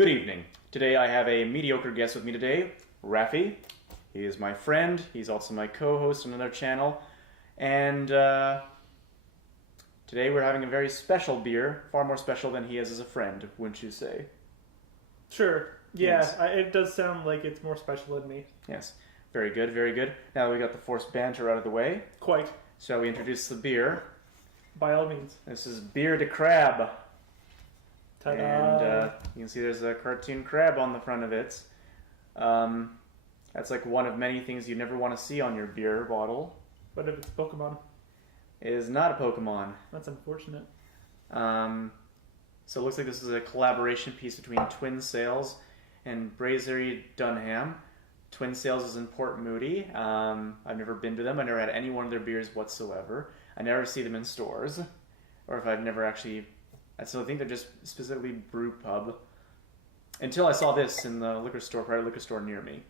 Good evening. Today I have a mediocre guest with me today, Rafi. He is my friend. He's also my co-host on another channel. And today we're having a very special beer, far more special than he is as a friend, wouldn't you say? Sure. Yeah, Yes. it does sound like it's more special than me. Yes. Very good, very good. Now that we got the forced banter out of the way, Quite. shall we introduce the beer? By all means. This is Bière de Crabe. Ta-da. And you can see there's a cartoon crab on the front of it. That's like one of many things you never want to see on your beer bottle. What if it's Pokemon? It is not a Pokemon. That's unfortunate. So it looks like this is a collaboration piece between Twin Sails and Brasserie Dunham. Twin Sails is in Port Moody. I've never been to them. I never had any one of their beers whatsoever. I never see them in stores. Or if I've never actually... So I think they're just specifically brew pub. Until I saw this in the liquor store, private liquor store near me.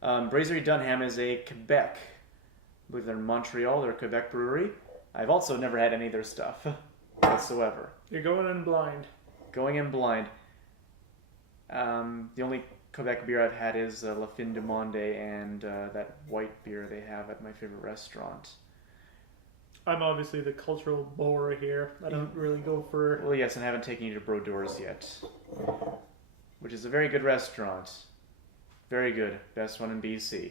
Brasserie Dunham is a Quebec, I believe they're in Montreal, they're a Quebec brewery. I've also never had any of their stuff whatsoever. You're going in blind. Going in blind. The only Quebec beer I've had is La Fin du Monde and that white beer they have at my favorite restaurant. I'm obviously the cultural bore here. I don't really go for... Well, yes, and I haven't taken you to Brodeurs yet. Which is a very good restaurant. Very good. Best one in BC.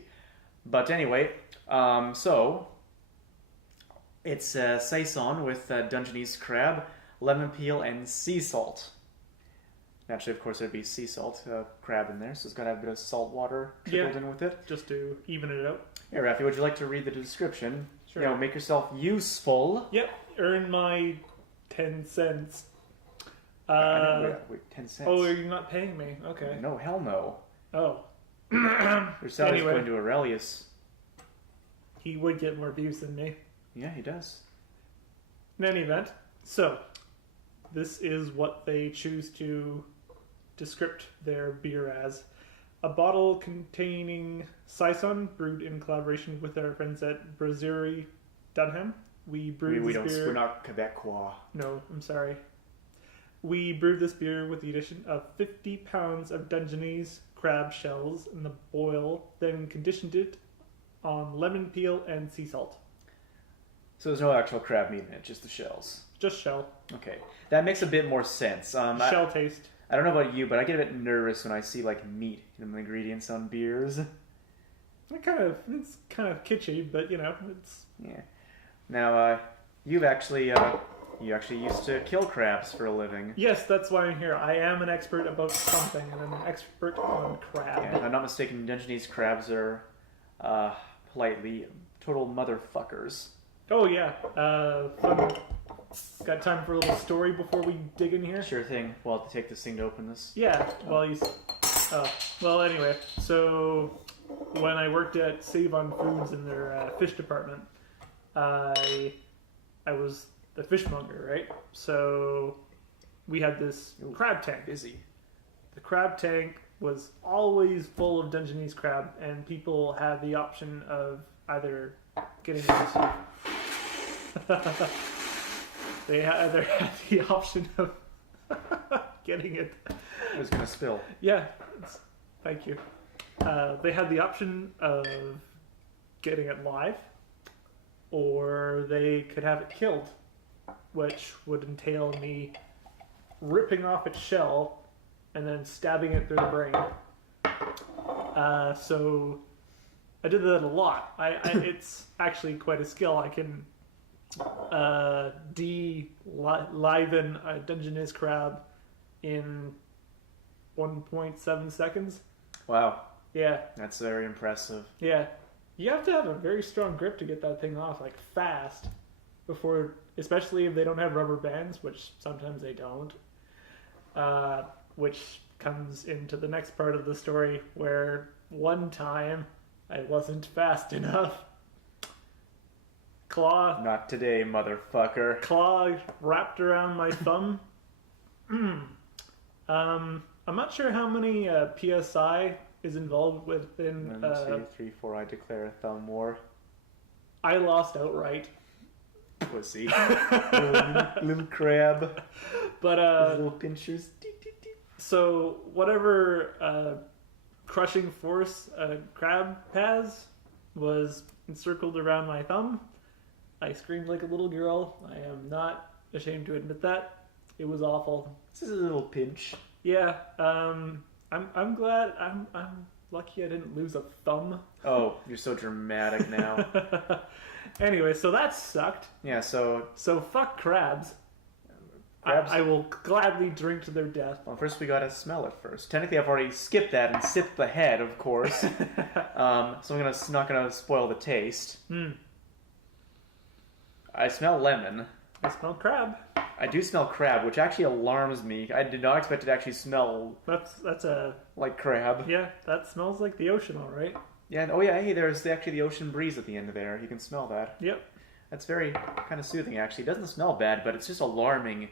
But anyway, so... It's saison with Dungeness crab, lemon peel, and sea salt. Naturally, of course, there'd be sea salt, crab in there, so it's got to have a bit of salt water trickled in with it. Just to even it out. Hey, Rafi, would you like to read the description? Sure. You know, make yourself useful. Yep. Earn my 10 cents. Wait, 10 cents. Oh, you're not paying me. Okay. No, hell no. Oh. Your salary's Anyway. going to Aurelius. He would get more views than me. Yeah, he does. In any event, so this is what they choose to descript their beer as. A bottle containing saison brewed in collaboration with our friends at Brasserie Dunham. We brewed this beer... We're not Quebecois. No, I'm sorry. We brewed this beer with the addition of 50 pounds of Dungeness crab shells in the boil, then conditioned it on lemon peel and sea salt. So there's no actual crab meat in it, just the shells. Just shell. Okay. That makes a bit more sense. Shell taste. I don't know about you, but I get a bit nervous when I see like meat in the ingredients on beers. It's kind of kitschy, but you know, it's... Yeah. Now, you actually used to kill crabs for a living. Yes, that's why I'm here. I am an expert about something, and I'm an expert on crab. Yeah, if I'm not mistaken, Dungeness crabs are, politely, total motherfuckers. Oh yeah. Got time for a little story before we dig in here? Sure thing. We'll have to take this thing to open this. Yeah. Well, anyway. So when I worked at Save on Foods in their fish department, I was the fishmonger, right? So we had this crab tank. Busy. The crab tank was always full of Dungeness crab, and people had the option of either getting this. They either had the option of getting it. It was gonna spill. Yeah, thank you. They had the option of getting it live, or they could have it killed, which would entail me ripping off its shell and then stabbing it through the brain. So I did that a lot. It's actually quite a skill. I can de-liven a Dungeness crab in 1.7 seconds. Wow. Yeah. That's very impressive. Yeah. You have to have a very strong grip to get that thing off, like fast, before, especially if they don't have rubber bands, which sometimes they don't. Which comes into the next part of the story, where one time I wasn't fast enough. Claw. Not today, motherfucker. Claw wrapped around my thumb. I'm not sure how many PSI is involved within... 1, 2, 3, 4, I declare a thumb war. I lost outright. Pussy. little crab. But little pinchers. So whatever crushing force a crab has was encircled around my thumb. I screamed like a little girl. I am not ashamed to admit that. It was awful. This is a little pinch. Yeah. I'm glad. I'm lucky I didn't lose a thumb. Oh, you're so dramatic now. Anyway, so that sucked. Yeah, so fuck crabs. crabs. I will gladly drink to their death. Well, first we gotta smell it first. Technically, I've already skipped that and sipped the head, of course. So I'm not gonna spoil the taste. I smell lemon. I smell crab. I do smell crab, which actually alarms me. I did not expect it to actually smell That's a like crab. yeah. That smells like the ocean, all right. Yeah. Oh yeah. Hey, there's actually the ocean breeze at the end of there. You can smell that. Yep. That's very kind of soothing, actually. It doesn't smell bad, but it's just alarming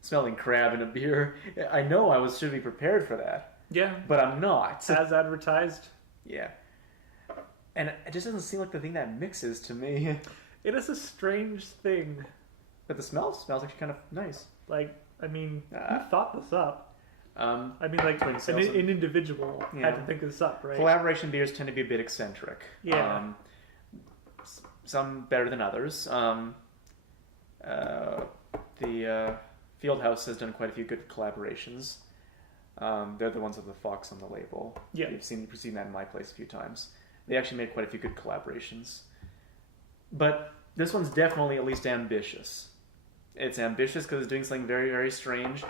smelling crab in a beer. I know I should be prepared for that. Yeah. But I'm not. As advertised. Yeah. And it just doesn't seem like the thing that mixes to me. It is a strange thing. But the smell smells actually kind of nice. Like, I mean, who thought this up? I mean, like, an individual had to think this up, right? Collaboration beers tend to be a bit eccentric. Yeah. Some better than others. The Fieldhouse has done quite a few good collaborations. They're the ones with the fox on the label. Yeah. You've seen that in my place a few times. They actually made quite a few good collaborations. But this one's definitely at least ambitious. It's ambitious because it's doing something very, very strange.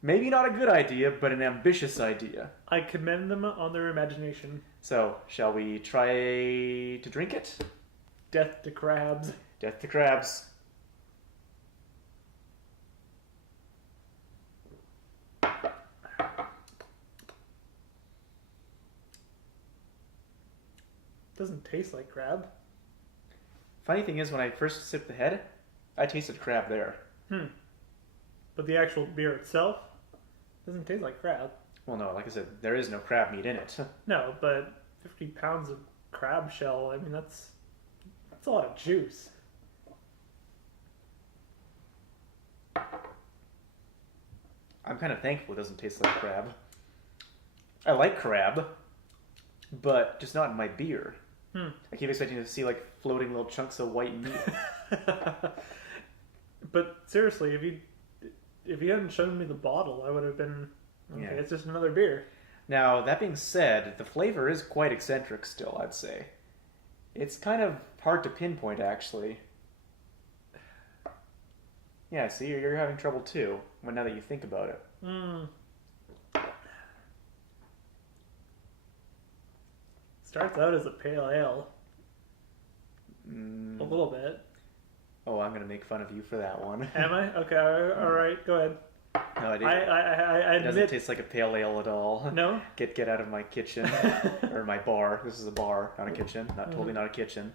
Maybe not a good idea, but an ambitious idea. I commend them on their imagination. So, shall we try to drink it? Death to crabs. Death to crabs. Doesn't taste like crab. Funny thing is, when I first sipped the head, I tasted crab there. But the actual beer itself doesn't taste like crab. Well, no, like I said, there is no crab meat in it. No, but 50 pounds of crab shell, I mean, that's a lot of juice. I'm kind of thankful it doesn't taste like crab. I like crab, but just not in my beer. I keep expecting to see like floating little chunks of white meat. But seriously, if you hadn't shown me the bottle, I would have been okay. Yeah. It's just another beer. Now, that being said, the flavor is quite eccentric still, I'd say. It's kind of hard to pinpoint, actually. Yeah, see, you're having trouble too, now that you think about it. Starts out as a pale ale. A little bit. Oh, I'm going to make fun of you for that one. Am I? Okay, alright, go ahead. No, it I doesn't taste like a pale ale at all. No? Get out of my kitchen. Or my bar. This is a bar, not a kitchen. Totally not a kitchen.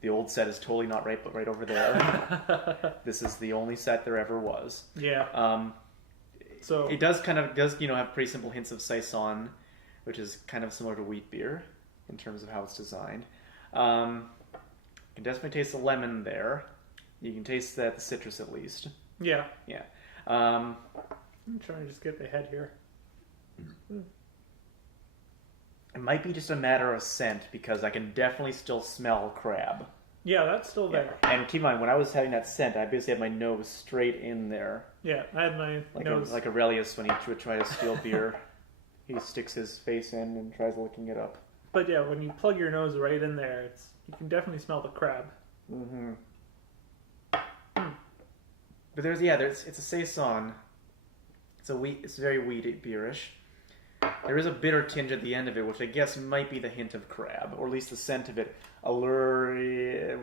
The old set is totally not right, but right over there. This is the only set there ever was. Yeah. So it does have pretty simple hints of saison, which is kind of similar to wheat beer in terms of how it's designed. You can definitely taste the lemon there. You can taste the citrus at least. Yeah. Yeah. I'm trying to just get the head here. It might be just a matter of scent because I can definitely still smell crab. Yeah, that's still there. Yeah. And keep in mind, when I was having that scent, I basically had my nose straight in there. Yeah, I had my nose. Like Aurelius when he would try to steal beer. He sticks his face in and tries licking it up. But yeah, when you plug your nose right in there, you can definitely smell the crab. Mm-hmm. But it's a saison. It's very wheaty beerish. There is a bitter tinge at the end of it, which I guess might be the hint of crab, or at least the scent of it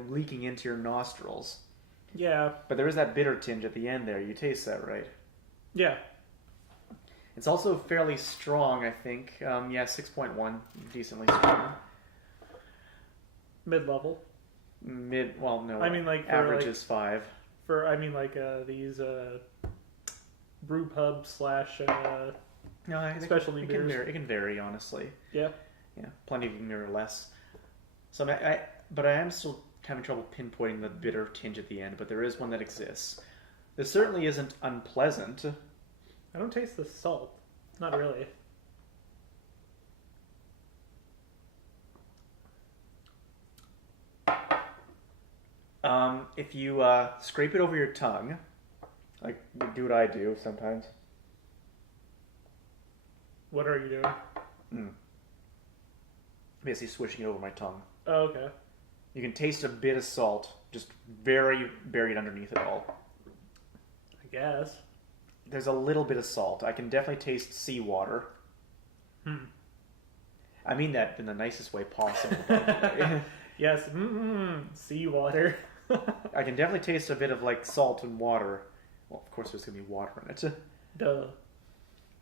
leaking into your nostrils. Yeah. But there is that bitter tinge at the end there. You taste that, right? Yeah. It's also fairly strong, I think. 6.1, decently strong. Mid-level. Well, no. I mean, like, average is 5. These brew pub / specialty beers. It can vary, honestly. Yeah. Yeah, plenty of them are less. So but I am still having trouble pinpointing the bitter tinge at the end, but there is one that exists. This certainly isn't unpleasant. I don't taste the salt. Not really. If you scrape it over your tongue, like you do what I do sometimes. What are you doing? Basically swishing it over my tongue. Oh, okay. You can taste a bit of salt, just very buried underneath it all. I guess. There's a little bit of salt. I can definitely taste seawater. I mean that in the nicest way possible. Yes, seawater. I can definitely taste a bit of like salt and water. Well, of course, there's gonna be water in it. Duh.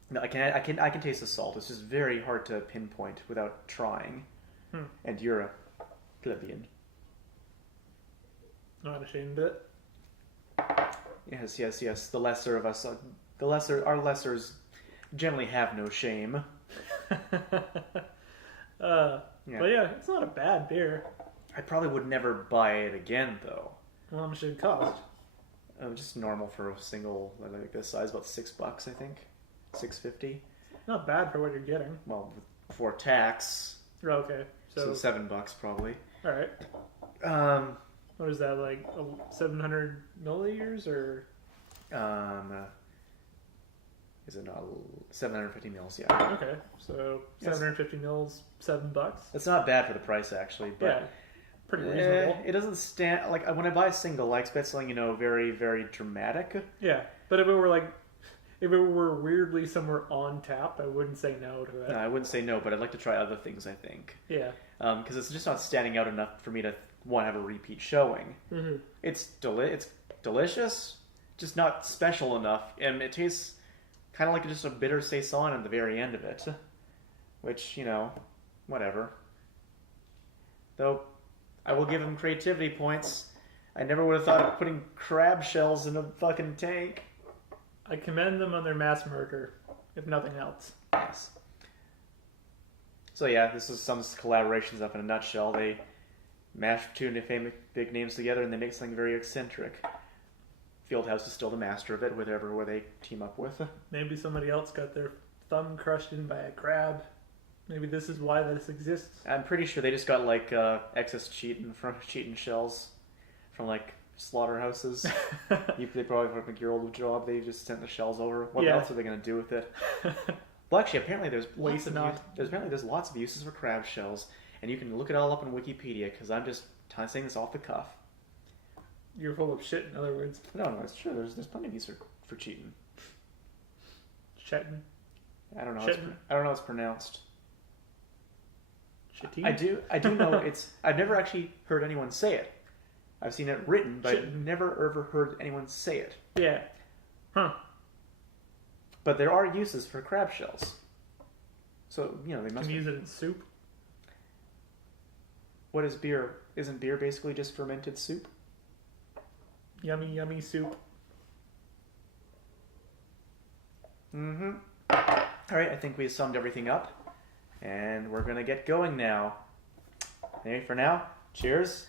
No, I can taste the salt. It's just very hard to pinpoint without trying. And you're a plebeian. Not ashamed of it. Yes. The lesser of us, our lessers generally have no shame. But yeah, it's not a bad beer. I probably would never buy it again, though. How much did it cost? Just normal for a single, like this size, about $6, I think. $6.50. Not bad for what you're getting. Well, before tax. Oh, okay, So $7 probably. All right. What is that, like 700 milliliters or? Is it not 750 mils? Yeah. Okay, so 750 mils, $7. It's not bad for the price, actually. But yeah, pretty reasonable. It doesn't stand like when I buy a single, I expect something very, very dramatic. Yeah, but if it were weirdly somewhere on tap, I wouldn't say no to it. No, I wouldn't say no, but I'd like to try other things. I think. Yeah. Because it's just not standing out enough for me to want to have a repeat showing. Mm-hmm. It's delicious, just not special enough, and it tastes kind of like just a bitter saison at the very end of it, which whatever. Though I will give them creativity points. I never would have thought of putting crab shells in a fucking tank. I commend them on their mass murder, if nothing else. Yes. So yeah, this is some collaborations up in a nutshell. They mash two famous big names together and they make something very eccentric. Fieldhouse is still the master of it, where they team up with. Maybe somebody else got their thumb crushed in by a crab. Maybe this is why this exists. I'm pretty sure they just got like excess cheating shells from like slaughterhouses. They probably work like your old job. They just sent the shells over. What else are they going to do with it? Well, actually, apparently there's lots of uses for crab shells, and you can look it all up on Wikipedia because I'm just saying this off the cuff. You're full of shit, in other words. No, it's true. There's plenty of use for cheating. Chetin. I don't know. How it's pronounced. Chetin? I do know it's. I've never actually heard anyone say it. I've seen it written, but I've never ever heard anyone say it. Yeah. Huh. But there are uses for crab shells. So they must. Can you use it in soup? What is beer? Isn't beer basically just fermented soup? Yummy, yummy soup. Mm-hmm. All right, I think we summed everything up, and we're gonna get going now. Anyway, for now, cheers.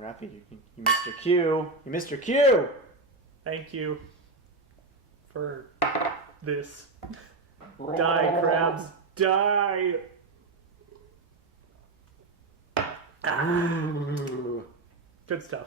Rafi, you missed your cue. You missed your cue. Thank you for this. Die, crabs, die. Ooh. Good stuff.